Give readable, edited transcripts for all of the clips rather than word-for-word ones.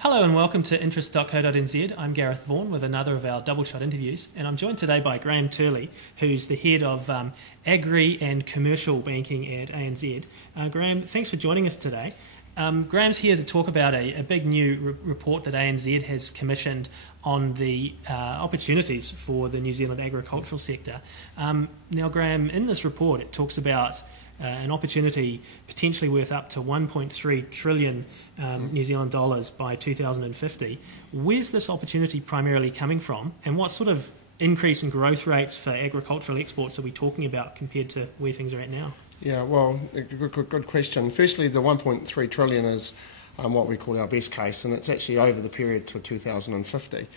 Hello and welcome to interest.co.nz. I'm Gareth Vaughan with another of our double shot interviews, and I'm joined today by Graham Turley, who's the head of Agri and Commercial Banking at ANZ. Graham, thanks for joining us today. Graham's here to talk about a big new report that ANZ has commissioned on the opportunities for the New Zealand agricultural sector. Now, Graham, in this report it talks about an opportunity potentially worth up to 1.3 trillion New Zealand dollars by 2050. Where's this opportunity primarily coming from, and what sort of increase in growth rates for agricultural exports are we talking about compared to where things are at now? Yeah, well, good question. Firstly, the 1.3 trillion is what we call our best case, and it's actually over the period to 2050.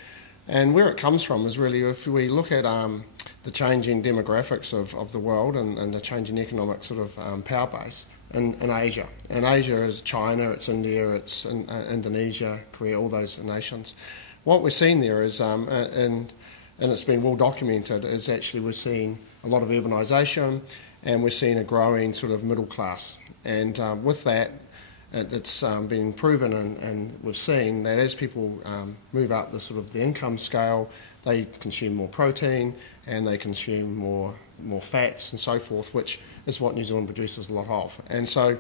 And where it comes from is really, if we look at the changing demographics of the world and the changing economic sort of power base in Asia. And Asia is China, it's India, it's Indonesia, Korea, all those nations. What we're seeing there is, and it's been well documented, is actually we're seeing a lot of urbanisation and we're seeing a growing sort of middle class. And with that, it's been proven and we've seen that as people move up the sort of the income scale, they consume more protein and they consume more fats and so forth, which is what New Zealand produces a lot of. And so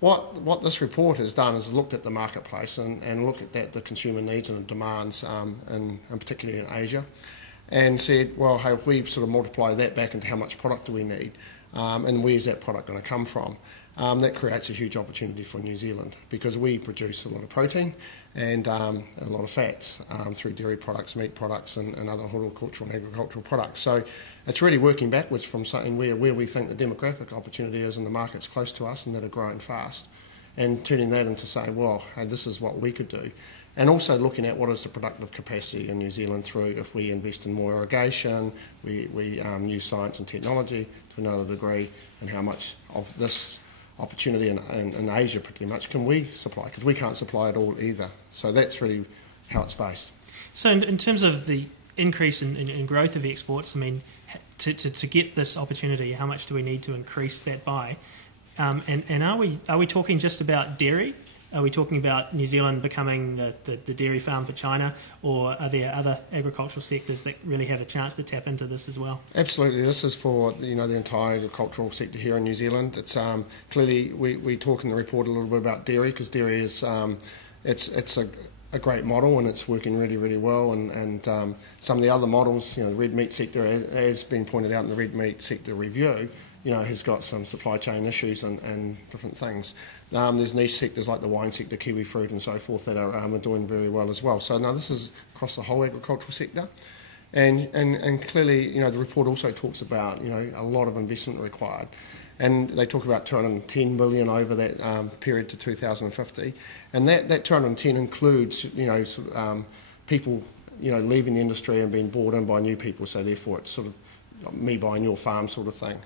what this report has done is looked at the marketplace and looked at the consumer needs and demands, and particularly in Asia, and said, well, hey, if we sort of multiply that back into how much product do we need, and where's that product going to come from, that creates a huge opportunity for New Zealand because we produce a lot of protein and a lot of fats through dairy products, meat products and other horticultural and agricultural products. So it's really working backwards from something where we think the demographic opportunity is in the markets close to us and that are growing fast, and turning that into saying, well, hey, this is what we could do. And also looking at what is the productive capacity in New Zealand through if we invest in more irrigation, we use science and technology to another degree, and how much of this opportunity in Asia pretty much can we supply, because we can't supply it all either. So that's really how it's based. So in terms of the increase in growth of exports, I mean, to get this opportunity, how much do we need to increase that by? And are we talking just about dairy? Are we talking about New Zealand becoming the dairy farm for China, or are there other agricultural sectors that really have a chance to tap into this as well? Absolutely, this is for the entire agricultural sector here in New Zealand. It's clearly we talk in the report a little bit about dairy, because dairy is it's a great model and it's working really, really well. And some of the other models, the red meat sector, as been pointed out in the red meat sector review, has got some supply chain issues and different things. There's niche sectors like the wine sector, kiwi fruit and so forth that are doing very well as well. So now this is across the whole agricultural sector. And clearly, the report also talks about, a lot of investment required. And they talk about 210 billion over that period to 2050. And that 210 includes, people, leaving the industry and being brought in by new people. So therefore it's sort of me buying your farm sort of thing,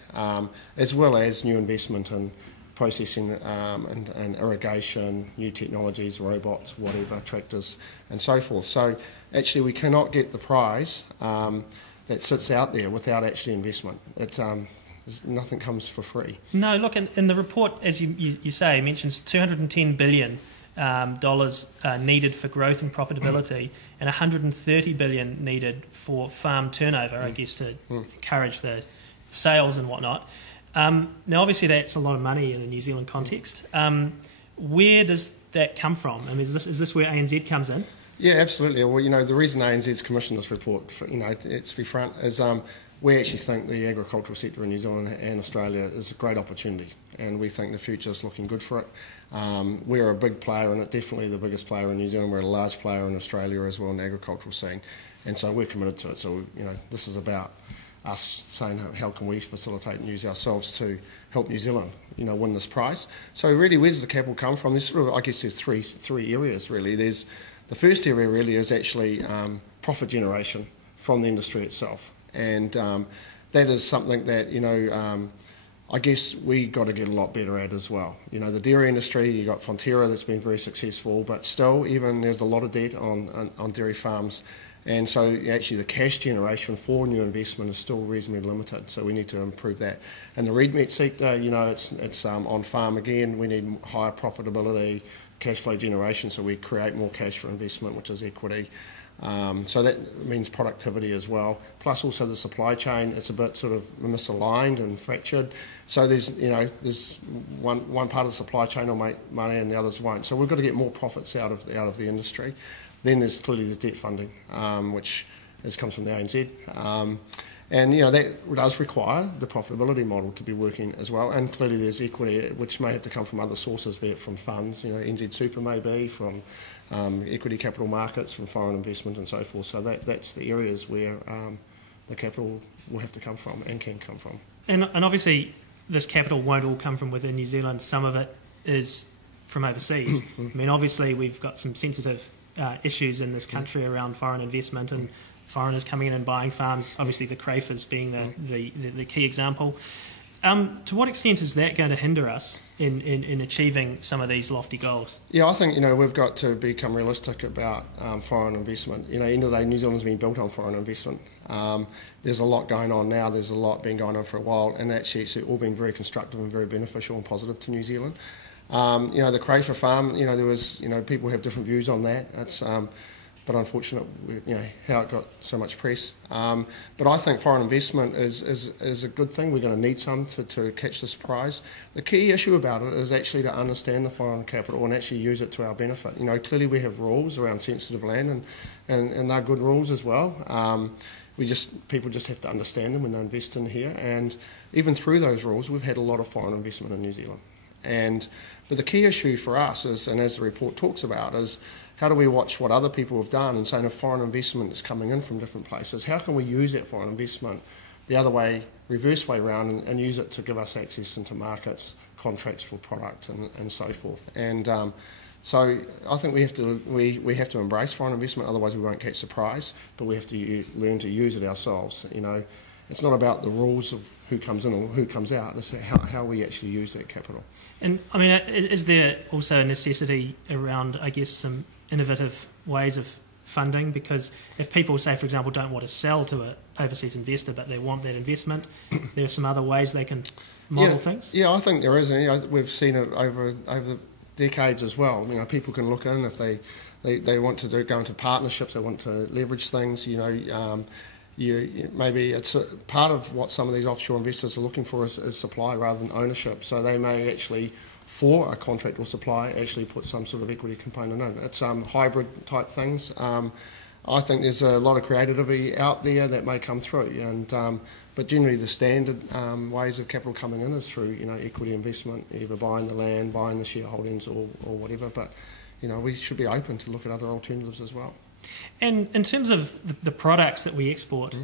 as well as new investment in processing and irrigation, new technologies, robots, whatever, tractors and so forth. So actually we cannot get the prize that sits out there without actually investment. Nothing comes for free. No, look, in the report, as you say, it mentions $210 billion needed for growth and profitability, and 130 billion needed for farm turnover, I guess, to encourage the sales and whatnot. Now, obviously, that's a lot of money in a New Zealand context. Where does that come from? I mean, is this where ANZ comes in? Yeah, absolutely. Well, the reason ANZ's commissioned this report, it's free front, is we actually think the agricultural sector in New Zealand and Australia is a great opportunity, and we think the future is looking good for it. We're a big player in it, definitely the biggest player in New Zealand. We're a large player in Australia as well in the agricultural scene, and so we're committed to it. So, this is about us saying how can we facilitate and use ourselves to help New Zealand, win this prize. So really, where does the capital come from? There's there's three areas really. There's the first area really is actually profit generation from the industry itself, and that is something that I guess we got to get a lot better at as well. The dairy industry, you got Fonterra that's been very successful, but still, even there's a lot of debt on dairy farms. And so actually the cash generation for new investment is still reasonably limited, so we need to improve that. And the red meat sector, it's on farm again, we need higher profitability, cash flow generation, so we create more cash for investment, which is equity. So that means productivity as well. Plus also the supply chain, it's a bit sort of misaligned and fractured. So there's one part of the supply chain will make money and the others won't. So we've got to get more profits out of the industry. Then there's clearly the debt funding, which comes from the ANZ. And that does require the profitability model to be working as well. And clearly there's equity, which may have to come from other sources, be it from funds, NZ Super may be, from equity capital markets, from foreign investment and so forth. So that's the areas where the capital will have to come from and can come from. And obviously this capital won't all come from within New Zealand. Some of it is from overseas. I mean, obviously we've got some sensitive issues in this country around foreign investment and foreigners coming in and buying farms, obviously the crayfish being the key example. To what extent is that going to hinder us in achieving some of these lofty goals? Yeah, I think we've got to become realistic about foreign investment. End of the day, New Zealand's been built on foreign investment. There's a lot going on now. There's a lot been going on for a while, and actually it's all been very constructive and very beneficial and positive to New Zealand. The crayfish farm, there was, people have different views on that. It's but unfortunate, how it got so much press. But I think foreign investment is a good thing. We're going to need some to catch this prize. The key issue about it is actually to understand the foreign capital and actually use it to our benefit. Clearly we have rules around sensitive land, and they're good rules as well. People just have to understand them when they invest in here. And even through those rules, we've had a lot of foreign investment in New Zealand. But the key issue for us is, and as the report talks about, is how do we watch what other people have done and say, if foreign investment is coming in from different places, how can we use that foreign investment the other way, reverse way around, and use it to give us access into markets, contracts for product, and so forth. And so I think we have to embrace foreign investment, otherwise we won't catch the prize, but we have to learn to use it ourselves. It's not about the rules of who comes in or who comes out, it's how we actually use that capital. And I mean, is there also a necessity around, I guess, some innovative ways of funding? Because if people, say, for example, don't want to sell to an overseas investor, but they want that investment, there are some other ways they can model things? Yeah, I think there is. And, we've seen it over the decades as well. People can look in if they want to go into partnerships, they want to leverage things, maybe it's part of what some of these offshore investors are looking for is supply rather than ownership. So they may actually, for a contract or supply, actually put some sort of equity component in. It's hybrid type things. I think there's a lot of creativity out there that may come through, but generally the standard ways of capital coming in is through equity investment, either buying the land, buying the shareholdings, or whatever. But we should be open to look at other alternatives as well. And in terms of the products that we export,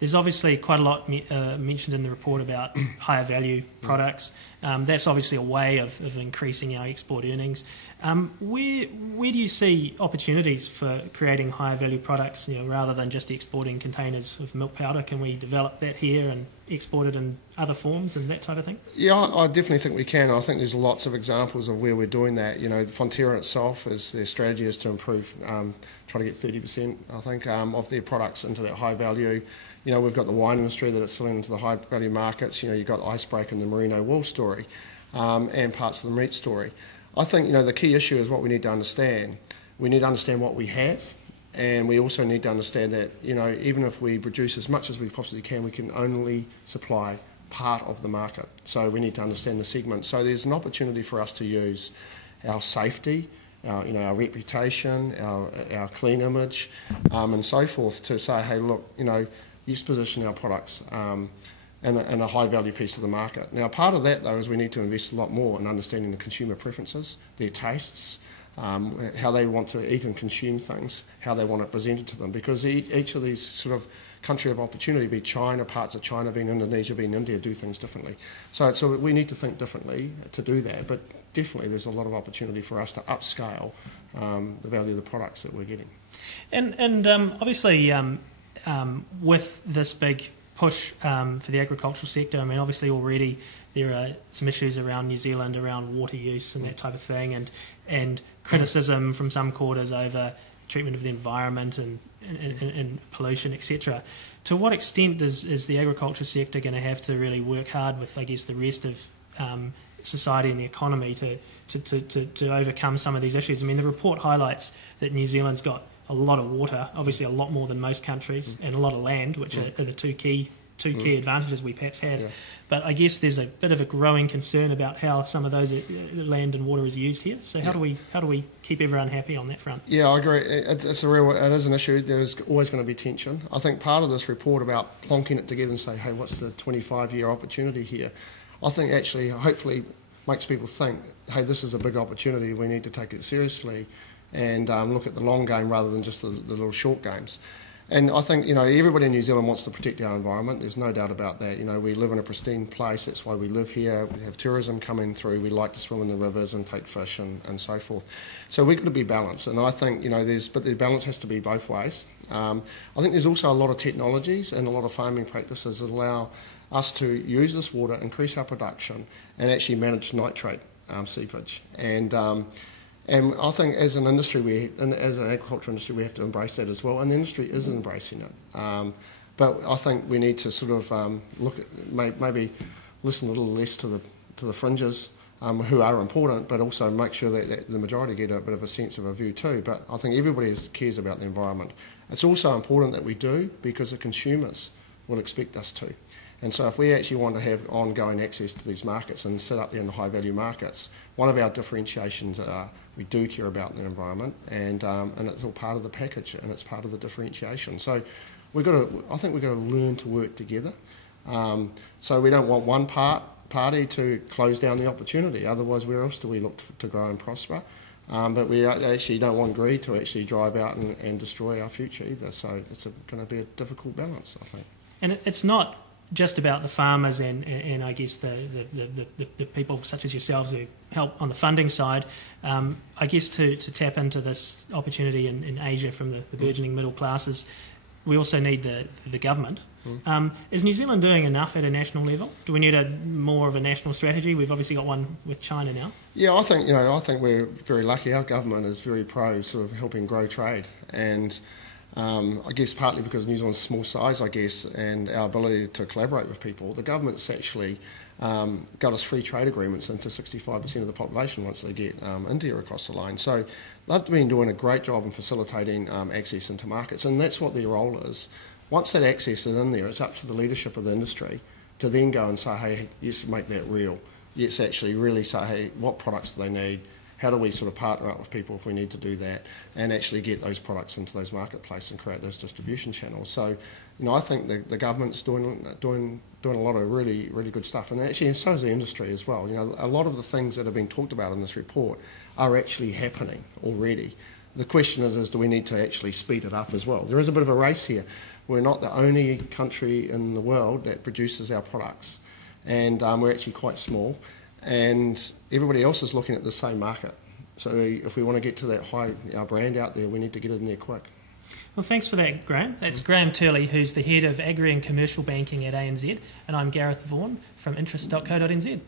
there's obviously quite a lot mentioned in the report about higher value products. That's obviously a way of increasing our export earnings. Where do you see opportunities for creating higher value products, rather than just exporting containers of milk powder? Can we develop that here and export it in other forms and that type of thing? Yeah, I definitely think we can. I think there's lots of examples of where we're doing that. The Fonterra itself, their strategy is to improve, try to get 30%, I think, of their products into that high value. We've got the wine industry that is selling into the high value markets. You've got Icebreaker and the merino wool story, and parts of the meat story. I think, the key issue is what we need to understand. We need to understand what we have, and we also need to understand that, even if we produce as much as we possibly can, we can only supply part of the market. So we need to understand the segment. So there's an opportunity for us to use our safety, our reputation, our clean image, and so forth, to say, hey, look, let's position our products in a high value piece of the market. Now, part of that, though, is we need to invest a lot more in understanding the consumer preferences, their tastes, how they want to eat and consume things, how they want it presented to them, because each of these sort of country of opportunity, be China, parts of China, be Indonesia, be India, do things differently. So we need to think differently to do that, but definitely there's a lot of opportunity for us to upscale the value of the products that we're getting. And obviously, with this big push for the agricultural sector, I mean, obviously already there are some issues around New Zealand around water use and that type of thing, and criticism from some quarters over treatment of the environment and pollution, etc. To what extent is the agriculture sector going to have to really work hard with, I guess, the rest of society and the economy to overcome some of these issues. I mean, the report highlights that New Zealand's got a lot of water, obviously a lot more than most countries, and a lot of land, which are the two key advantages we perhaps have. Yeah. But I guess there's a bit of a growing concern about how some of those land and water is used here. So how do we keep everyone happy on that front? Yeah, I agree. It is an issue. There's always going to be tension. I think part of this report about plonking it together and say, hey, what's the 25-year opportunity here? I think actually, hopefully, makes people think, hey, this is a big opportunity. We need to take it seriously and look at the long game rather than just the little short games. And I think, everybody in New Zealand wants to protect our environment. There's no doubt about that. We live in a pristine place. That's why we live here. We have tourism coming through. We like to swim in the rivers and take fish and so forth. So we've got to be balanced. And I think, but the balance has to be both ways. I think there's also a lot of technologies and a lot of farming practices that allow us to use this water, increase our production, and actually manage nitrate seepage. And I think as an industry, as an agriculture industry, we have to embrace that as well, and the industry is embracing it. But I think we need to sort of look at maybe listen a little less to the fringes, who are important, but also make sure that the majority get a bit of a sense of a view too. But I think everybody cares about the environment. It's also important that we do because the consumers will expect us to. And so if we actually want to have ongoing access to these markets and sit up there in the high-value markets, one of our differentiations are we do care about the environment, and it's all part of the package, and it's part of the differentiation. So I think we've got to learn to work together. So we don't want one party to close down the opportunity. Otherwise, where else do we look to grow and prosper? But we actually don't want greed to actually drive out and destroy our future either. So it's going to be a difficult balance, I think. And it's not just about the farmers and I guess the people such as yourselves who help on the funding side. I guess to tap into this opportunity in Asia from the burgeoning middle classes, we also need the government. Is New Zealand doing enough at a national level? Do we need more of a national strategy? We've obviously got one with China now. Yeah, I think we're very lucky. Our government is very pro sort of helping grow trade, and I guess partly because New Zealand's small size, I guess, and our ability to collaborate with people, the government's actually got us free trade agreements into 65% of the population once they get India across the line. So they've been doing a great job in facilitating access into markets, and that's what their role is. Once that access is in there, it's up to the leadership of the industry to then go and say, hey, let's make that real. Let's actually really say, hey, what products do they need? How do we sort of partner up with people if we need to do that and actually get those products into those marketplaces and create those distribution channels? So, I think the government's doing a lot of really, really good stuff, and actually, and so is the industry as well. A lot of the things that have been talked about in this report are actually happening already. The question is do we need to actually speed it up as well? There is a bit of a race here. We're not the only country in the world that produces our products, and we're actually quite small. And everybody else is looking at the same market. So if we want to get to that our brand out there, we need to get in there quick. Well, thanks for that, Graham. That's Graham Turley, who's the head of Agri and Commercial Banking at ANZ, and I'm Gareth Vaughan from interest.co.nz.